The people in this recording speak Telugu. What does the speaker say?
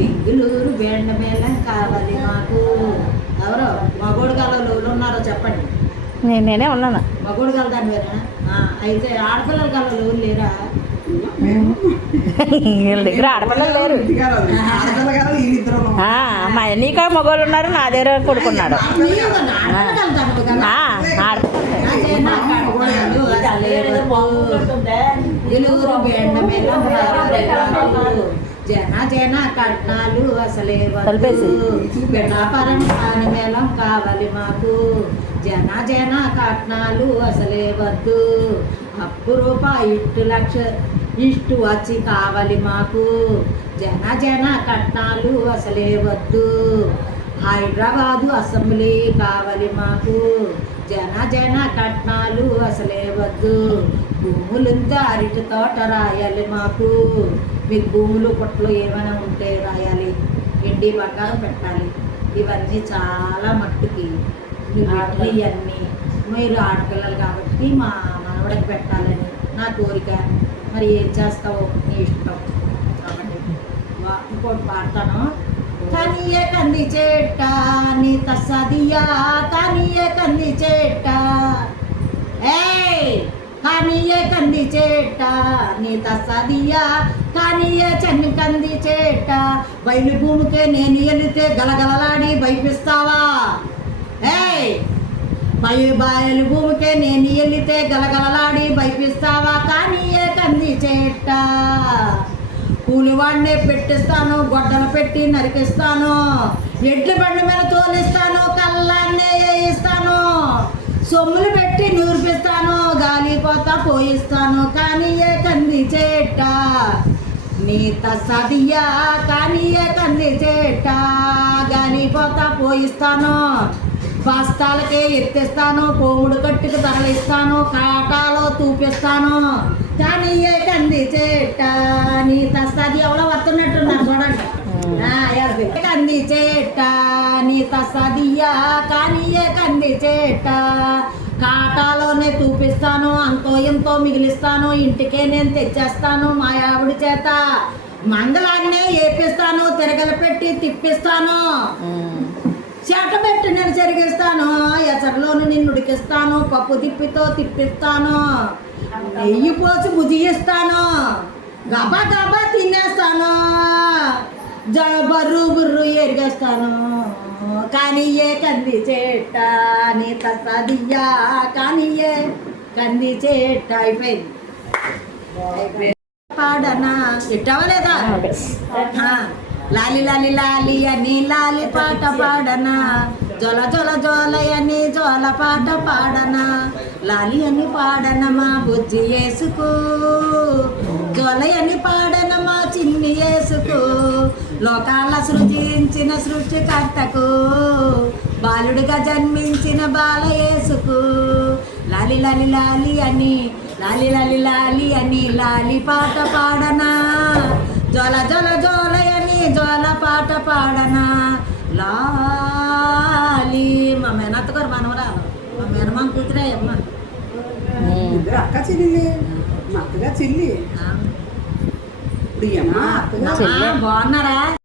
బెంగుళూరు బెండ మేళం కావాలి మాకు. ఎవరో? మగోడు కాలంలో ఉన్నారో చెప్పండి. నేను నేనే ఉన్నాను. మగోడు కాల దాని ఆ, అయితే ఆడపిల్లల కాలంలో ఎవరు లేరా? వీళ్ళ దగ్గర ఆడపిల్లలు లేరు. మా నీకా మగవాళ్ళు ఉన్నారు నా దగ్గర కొడుకున్నాడు. ఆడపిల్లల జన జన కట్నాలు అసలే తలుపేసి. వ్యాపారం మేళం కావాలి మాకు. జన జన కట్నాలు అసలే వద్దు. అప్పు రూపాయి ఇట్టు లక్ష ఇష్టు వచ్చి కావాలి మాకు. జన జన కట్నాలు అసలే వద్దు. హైదరాబాదు అసెంబ్లీ కావాలి మాకు. జన జన కట్నాలు అసలే వద్దు. భూములంతా అరటి తోట రాయాలి మాకు. మీకు భూములు పుట్టలు ఏమైనా ఉంటే రాయాలి. ఎండి బంగారం పెట్టాలి. ఇవన్నీ చాలా మట్టుకి. ఇవన్నీ. మీరు ఆడపిల్లలు కాబట్టి మా మనవడికి పెట్టాలని నా కోరిక. మరి ఏం చేస్తావో నీ ఇష్టం. కాబట్టి ఇంకోటి పాడతాను కానీ ఏ కంది చెట్ట నీ తసదియా కంది చేట. ఏయ్ కానీ కంది చేట నీ తసదియా కానీయ ఏ చెన్ని కంది చేట. బయలు భూమికే నేను ఎలితే గలగలలాడి భయపిస్తావా? ఏయ్ బయ బాయలు భూమికే నేను ఎలితే గలగలలాడి భయపిస్తావా? కానీ కంది చేట. కూలివాడినే పెట్టిస్తాను గొడ్డలు పెట్టి నరికిస్తాను ఎడ్ల బండి మీద తోలిస్తాను కళ్ళాన్నే వేయిస్తాను సొమ్ములు పెట్టి నూరిపిస్తాను గాలిపోత పోయిస్తాను కానీ ఏ కంది చేట? నీ తసదియా కానీ ఏ కంది గాలి గాలిపోత పోయిస్తాను బస్తాలకే ఎత్తిస్తాను పోముడు కట్టుకు తరలిస్తాను కాటాలో తూపిస్తాను. కానీ ఏ కంది చెట్ట నీ తస్తది ఎవరో వస్తున్నట్టున్నారు చూడండి? కంది చెట్ట నీ తస్తదియా కానీ ఏ కంది చెట్ట కాటాలోనే తూపిస్తాను అంతో ఎంతో మిగిలిస్తాను ఇంటికే నేను తెచ్చేస్తాను మా ఆవిడ చేత. మంగళాన్నే ఏపిస్తాను తిరగలు పెట్టి తిప్పిస్తాను. చెట పెట్టి నేను చెరిగిస్తాను ఎసరులోను నిన్ను ఉడికిస్తాను పప్పు తిప్పితో తిప్పిస్తాను నెయ్యి పోసి భుజిస్తాను గబా గబా తినేస్తాను బర్రు బుర్రు ఎరిగేస్తాను. కానీ ఏ కంది చెట్ట నీ తదియ్యా కానీ ఏ కంది చెట్ట అయిపోయింది. పాడనా? ఇట్టవలేదా లాలి లాలి లాలి అని లాలి పాట పాడనా? జొల జొల జోల అని జోల పాట పాడనా? లాలి అని పాడనమా బుజ్జి వేసుకో జోల అని పాడనమా చిన్ని వేసుకు లోకాల సృజించిన సృష్టికర్తకు? బాలుడిగా జన్మించిన బాల యేసుకు లాలి లాలి లాలి అని లాలి లాలి లాలి అని లాలి పాట పాడనా? జోల జొల జోలయ జోల పాట పాడనా? లాలి. మా మేనత్తగారు మనవరాలు. మా మేనమామ కూతురే అమ్మ. ఇద్దరు అక్క చెల్లి మా అత్తగా చెల్లి. ఆ, ఇప్పుడు అమ్మ బాగున్నారా?